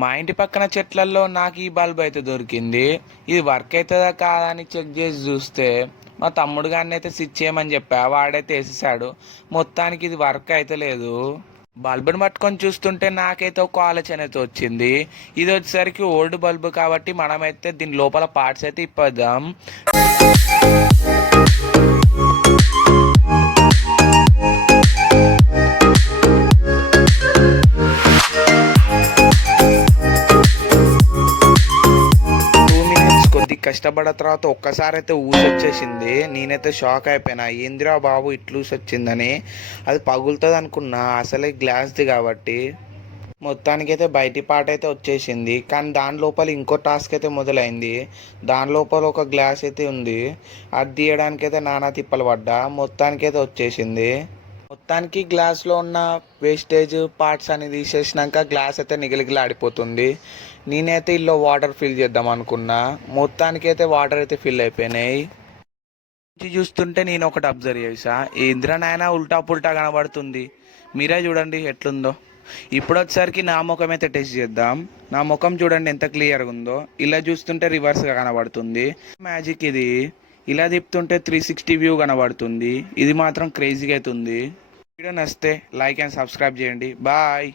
మా ఇంటి పక్కన చెట్లల్లో నాకు ఈ బల్బ్ అయితే దొరికింది. ఇది వర్క్ అవుతుందా కాదా అని చెక్ చేసి చూస్తే మా తమ్ముడు గారిని అయితే స్విచ్ చేయమని చెప్పా, వాడైతే వేసేసాడు. మొత్తానికి ఇది వర్క్ అయితే లేదు. బల్బుని పట్టుకొని చూస్తుంటే నాకైతే ఒక ఆలోచన అయితే వచ్చింది. ఇది వచ్చేసరికి ఓల్డ్ బల్బు కాబట్టి మనమైతే దీని లోపల పార్ట్స్ అయితే ఇప్పేద్దాం. కొద్ది కష్టపడ్డ తర్వాత ఒక్కసారి అయితే ఊసొచ్చేసింది. నేనైతే షాక్ అయిపోయినా, ఏందిరా బాబు ఇట్లు ఊసొచ్చిందని. అది పగులుతుంది అనుకున్నా, అసలే గ్లాస్ది కాబట్టి. మొత్తానికైతే బయటి పాట అయితే వచ్చేసింది. కానీ దాని లోపల ఇంకో టాస్క్ అయితే మొదలైంది. దాని లోపల ఒక గ్లాస్ అయితే ఉంది. అది తీయడానికైతే నానా తిప్పలు పడ్డా. మొత్తానికైతే వచ్చేసింది. మొత్తానికి గ్లాస్లో ఉన్న వేస్టేజ్ పార్ట్స్ అని తీసేసినాక గ్లాస్ అయితే నిగలిగిలాడిపోతుంది. నేనైతే ఇల్లు వాటర్ ఫిల్ చేద్దాం అనుకున్నా. మొత్తానికైతే వాటర్ అయితే ఫిల్ అయిపోయినాయి. చూస్తుంటే నేను ఒకటి అబ్జర్వ్ చేసా, ఏంద్రా నాయన ఉల్టా పుల్టా కనబడుతుంది. మీరే చూడండి ఎట్లుందో. ఇప్పుడు వచ్చేసరికి నా ముఖం అయితే టెస్ట్ చేద్దాం. నా ముఖం చూడండి ఎంత క్లియర్గా ఉందో. ఇలా చూస్తుంటే రివర్స్గా కనబడుతుంది. మ్యాజిక్ ఇది. ఇలా తిప్పుతుంటే 360 వ్యూ కనబడుతుంది. ఇది మాత్రం క్రేజీగా అవుతుంది. వీడియో నచ్చితే లైక్ అండ్ సబ్స్క్రైబ్ చేయండి. బాయ్.